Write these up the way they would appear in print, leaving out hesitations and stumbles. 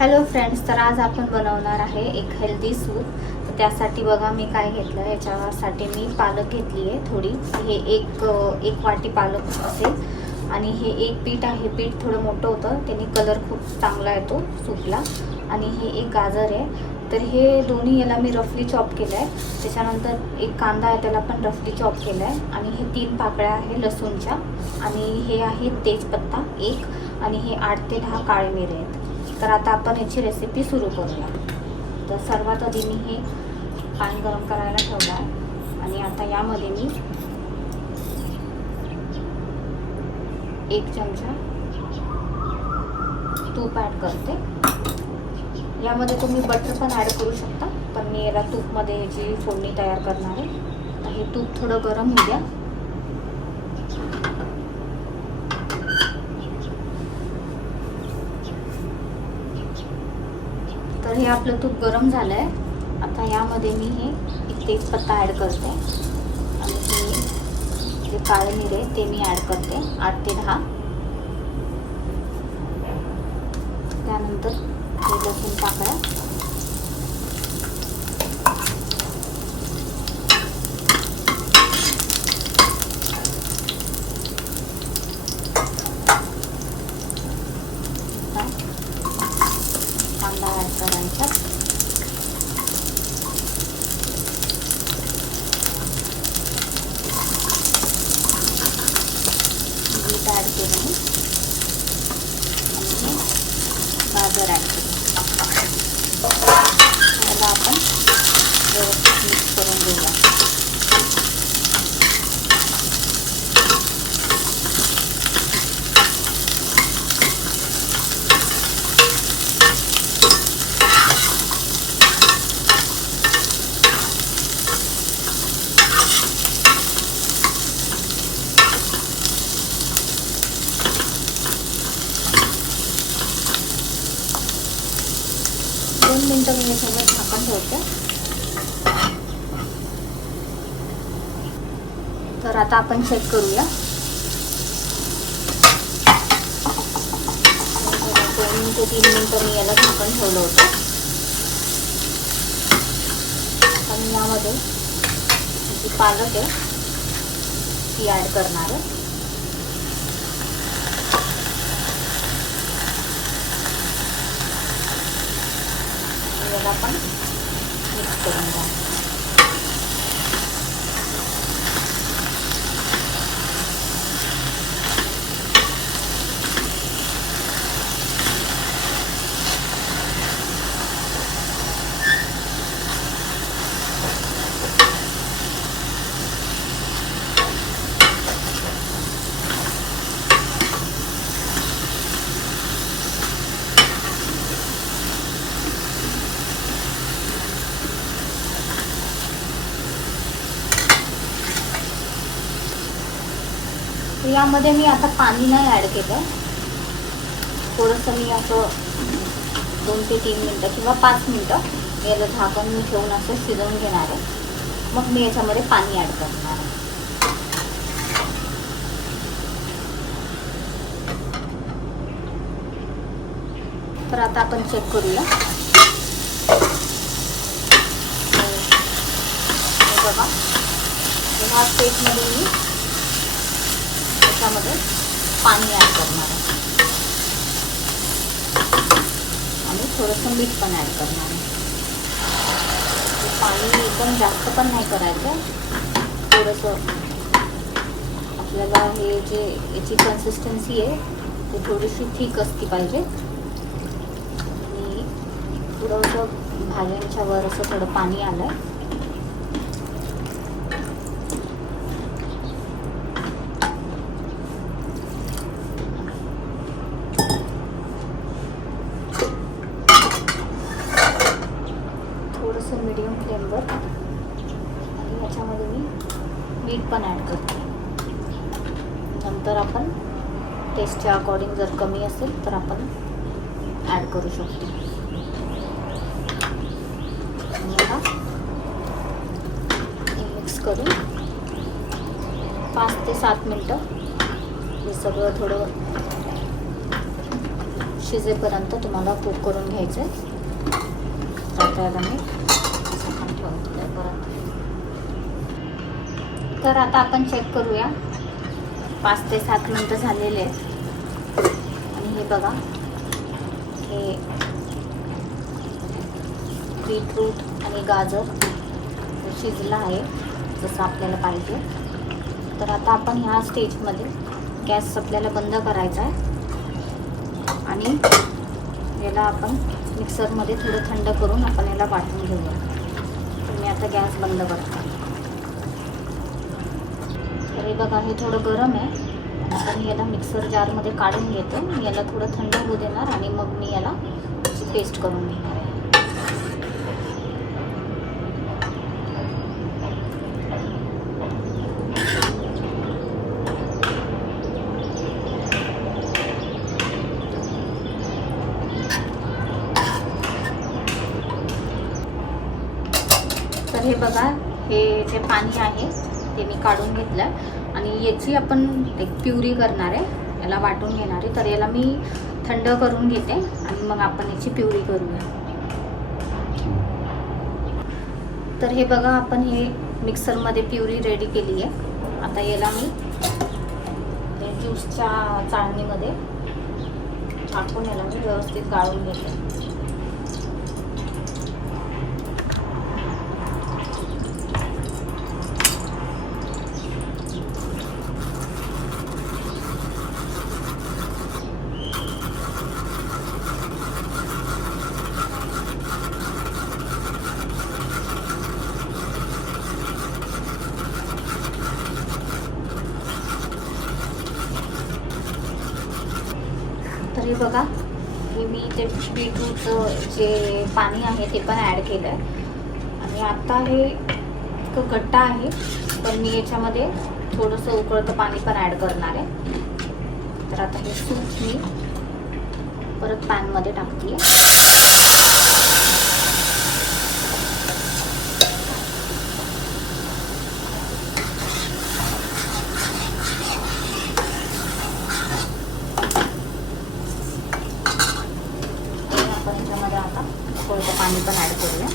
Hello friends, तर आज आपण बनवणार आहे एक हेल्दी सूप. तर त्यासाठी बघा मी काय घेतलं. याच्यासाठी मी पालक घेतली आहे थोडी. हे एक वाटी पालक असेल आणि हे एक पीठ आहे. पीठ थोडं मोठं होतं, त्याने कलर खूप चांगला येतो सूपला. आणि हे एक गाजर आहे. तर हे दोन्ही याला मी रफली चॉप केलं आहे. त्याच्यानंतर एक कांदा आहे, त्याला पण रफली चॉप केला आहे. आणि हे 3 पाकळ्या आहे लसूणच्या. आणि हे आहे तेजपत्ता एक. आणि हे 8 ते 10 काळे मिरे आहेत. तर आता आपण याची रेसिपी सुरू करूया. तर सर्वात आधी मी हे पाणी गरम करायला ठेवलं आहे. आणि आता यामध्ये मी 1 चमचा तूप ॲड करते. यामध्ये तुम्ही बटर पण ॲड करू शकता, पण मी याला तूपमध्ये याची फोडणी तयार करणार आहे. तर हे तूप थोडं गरम होऊ द्या. तर हे आपलं तूप गरम झालं आहे. आता यामध्ये मी हे एक तेजपत्ता ॲड करते. आणि हे जे काळे मिरे ते मी ॲड करते 8 ते 10. त्यानंतर हे लसूण पाकळ्या, कांदा ॲड करायचा. बीट ॲड केलं मी. आणि गाजर ॲड केलं. याला आपण व्यवस्थित मिक्स करून घेऊया. 2 मिनटं मी याच्यावर झाकण ठेवते. तर आता आपण चेक करूया. 2 ते 3 मिनटं मी याला झाकण ठेवलं होतं. आणि यामध्ये जी पालक आहे ती ॲड करणार आहे. याला पण मिक्स करून घ्या. यामध्ये मी आता पाणी नाही ॲड केलं. थोडंसं मी असं 2 ते 3 मिनटं किंवा 5 मिनटं याला झाकण मी ठेवून असं शिजवून घेणार आहे. मग मी याच्यामध्ये पाणी ॲड करणार आहे. तर आता आपण चेक करूया. बघा, ह्या स्टेजमध्ये मी त्यामध्ये पाणी ॲड करणार आहे. आणि थोडंसं मीठ पण ॲड करणार आहे. पाणी एकदम जास्त पण नाही करायचं. थोडंसं आपल्याला हे जे याची कन्सिस्टन्सी आहे ती थोडीशी थिक असली पाहिजे. आणि थोडंसं भाज्यांच्या वर असं थोडं पाणी आलं आहे. थोडंसं मीडियम फ्लेमवर. आणि याच्यामध्ये मी मीठ पण ॲड करते. नंतर आपण टेस्टच्या अकॉर्डिंग जर कमी असेल तर आपण ॲड करू शकतो. याला मिक्स करून 5 ते 7 मिनटं हे सगळं थोडं शिजेपर्यंत तुम्हाला कुक करून घ्यायचं आहे. आता याला मी झाकण ठेवते परत. तर आता आपण चेक करूया. 5 ते 7 मिनटं झालेले आहेत आणि हे बघा, हे बीटरूट आणि गाजर शिजलं आहे जसं आपल्याला पाहिजे. तर आता आपण ह्या स्टेजमध्ये गॅस आपल्याला बंद करायचा आहे आणि याला आपण मिक्सरमध्ये थोडं थंड करून आपण याला वाटून घेऊया. तर मी आता गॅस बंद करते. तर हे बघा, हे थोडं गरम आहे. आपण याला मिक्सर जारमध्ये काढून घेतो. मी याला थोडं थंड होऊ देणार आणि मग मी याला पेस्ट करून घेणार आहे. तर हे बघा, हे जे पाणी आहे ते मी काढून घेतलं आणि याची आपण एक प्युरी करणार आहे, याला वाटून घेणार आहे. तर याला मी थंड करून घेते आणि मग आपण याची प्युरी करूया. तर हे बघा, आपण हे मिक्सरमध्ये प्युरी रेडी केली आहे. आता याला मी ज्यूसच्या चाळणीमध्ये टाकून याला मी व्यवस्थित गाळून घेते. तर हे बघा, हे मी ते बीटरूटचं जे पाणी आहे ते पण ॲड केलं आहे आणि आता हे इतकं घट्ट आहे, पण मी याच्यामध्ये थोडंसं उकळतं पाणी पण ॲड करणार आहे. तर आता हे सूप मी परत पॅनमध्ये टाकते आहे. याच्यामध्ये आता थोडंसं पाणी पण ॲड करूया.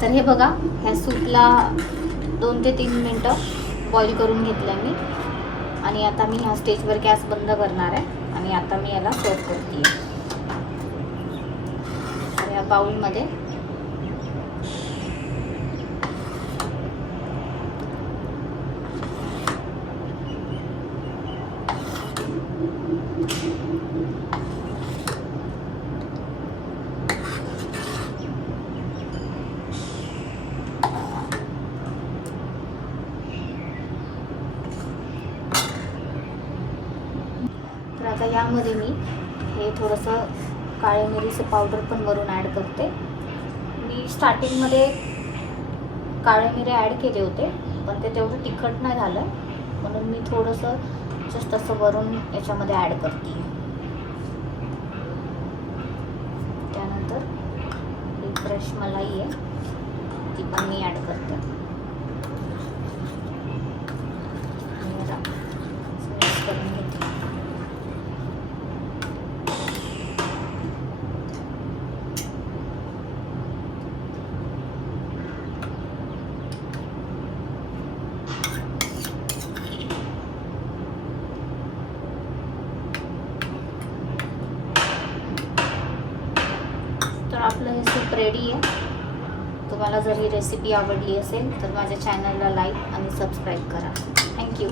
तर हे बघा, ह्या सूपला 2 ते 3 मिनटं बॉईल करून घेतलं मी आणि आता मी ह्या स्टेजवर गॅस बंद करणार आहे आणि आता मी याला सर्व करते. तर या बाउलमध्ये आता यामध्ये मी हे थोडंसं काळे मिरीचं पावडर पण वरून ॲड करते. मी स्टार्टिंगमध्ये काळे मिरे ॲड केले होते, पण ते तेवढं तिखट नाही झालं, म्हणून मी थोडंसं जस्ट असं वरून याच्यामध्ये ॲड करते. त्यानंतर ही फ्रेश मलाई आहे ती पण मी ॲड करते. मिक्स करून घेते. तर आपलं हे सूप रेडी आहे. तुम्हाला जर ही रेसिपी आवडली असेल तर माझ्या चॅनलला लाईक आणि सबस्क्राईब करा. थँक्यू.